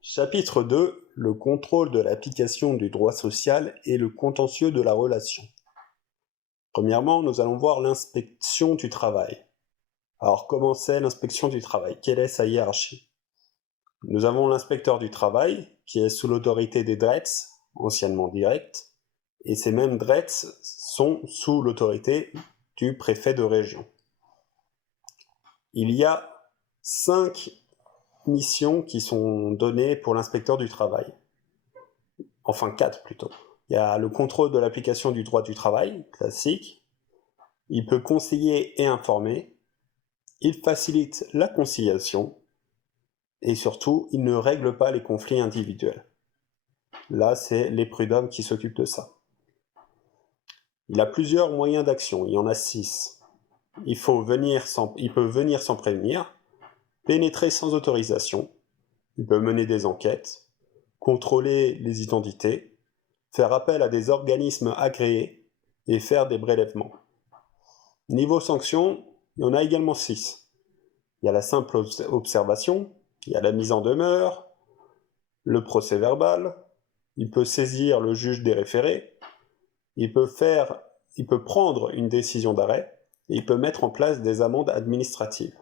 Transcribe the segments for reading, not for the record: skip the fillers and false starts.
Chapitre 2: Le contrôle de l'application du droit social et le contentieux de la relation. Premièrement, nous allons voir l'inspection du travail. Alors, comment c'est l'inspection du travail? Quelle est sa hiérarchie? Nous avons l'inspecteur du travail, qui est sous l'autorité des DRETS, anciennement directs, et ces mêmes DRETS sont sous l'autorité du préfet de région. Il y a 5 missions qui sont données pour l'inspecteur du travail. Enfin 4 plutôt. Il y a le contrôle de l'application du droit du travail, classique. Il peut conseiller et informer. Il facilite la conciliation. Et surtout, il ne règle pas les conflits individuels. Là, c'est les prud'hommes qui s'occupent de ça. Il a plusieurs moyens d'action, il y en a 6. Il peut venir sans prévenir, pénétrer sans autorisation, il peut mener des enquêtes, contrôler les identités, faire appel à des organismes agréés et faire des prélèvements. Niveau sanction, il y en a également 6. Il y a la simple observation, il y a la mise en demeure, le procès verbal, il peut saisir le juge des référés, il peut prendre une décision d'arrêt, et il peut mettre en place des amendes administratives.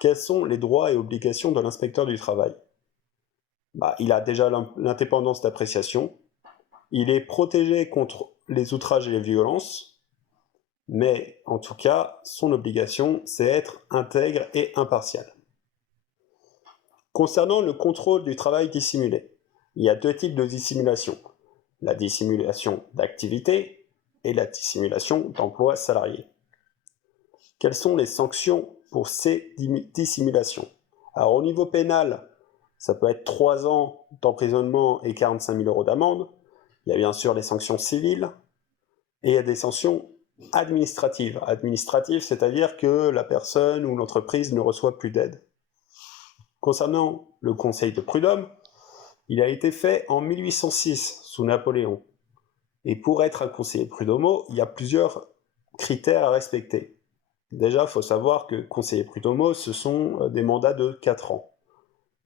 Quels sont les droits et obligations de l'inspecteur du travail? Il a déjà l'indépendance d'appréciation, il est protégé contre les outrages et les violences, mais en tout cas, son obligation, c'est être intègre et impartial. Concernant le contrôle du travail dissimulé, il y a 2 types de dissimulation. La dissimulation d'activité et la dissimulation d'emploi salarié. Quelles sont les sanctions pour ces dissimulations? Alors au niveau pénal, ça peut être 3 ans d'emprisonnement et 45 000 € d'amende. Il y a bien sûr les sanctions civiles et il y a des sanctions administratives. Administratives, c'est-à-dire que la personne ou l'entreprise ne reçoit plus d'aide. Concernant le conseil de prud'homme, il a été fait en 1806 sous Napoléon. Et pour être un conseiller prud'hommaux, il y a plusieurs critères à respecter. Déjà, il faut savoir que conseiller prud'hommaux, ce sont des mandats de 4 ans.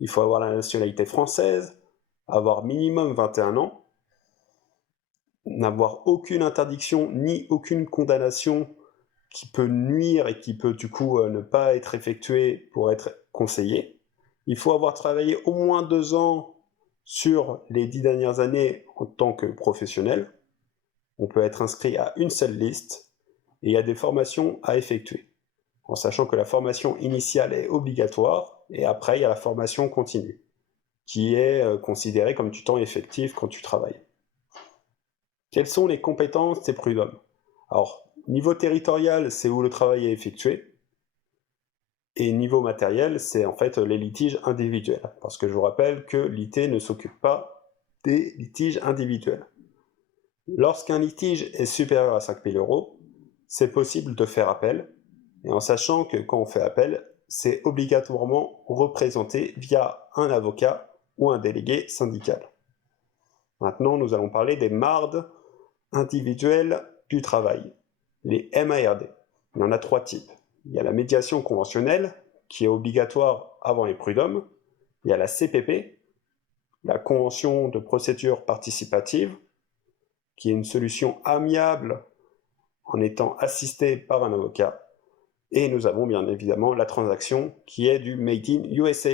Il faut avoir la nationalité française, avoir minimum 21 ans, n'avoir aucune interdiction ni aucune condamnation qui peut nuire et qui peut du coup ne pas être effectuée pour être conseiller. Il faut avoir travaillé au moins 2 ans sur les 10 dernières années en tant que professionnel. On peut être inscrit à une seule liste et il y a des formations à effectuer, en sachant que la formation initiale est obligatoire et après il y a la formation continue, qui est considérée comme du temps effectif quand tu travailles. Quelles sont les compétences des prud'hommes? Alors, niveau territorial, c'est où le travail est effectué, et niveau matériel, c'est en fait les litiges individuels, parce que je vous rappelle que l'IT ne s'occupe pas des litiges individuels. Lorsqu'un litige est supérieur à 5 000 €, c'est possible de faire appel, et en sachant que quand on fait appel, c'est obligatoirement représenté via un avocat ou un délégué syndical. Maintenant, nous allons parler des MARD individuels du travail, les MARD. Il y en a 3 types. Il y a la médiation conventionnelle, qui est obligatoire avant les prud'hommes. Il y a la CPP, la convention de procédure participative, qui est une solution amiable en étant assisté par un avocat. Et nous avons bien évidemment la transaction qui est du Made in USA.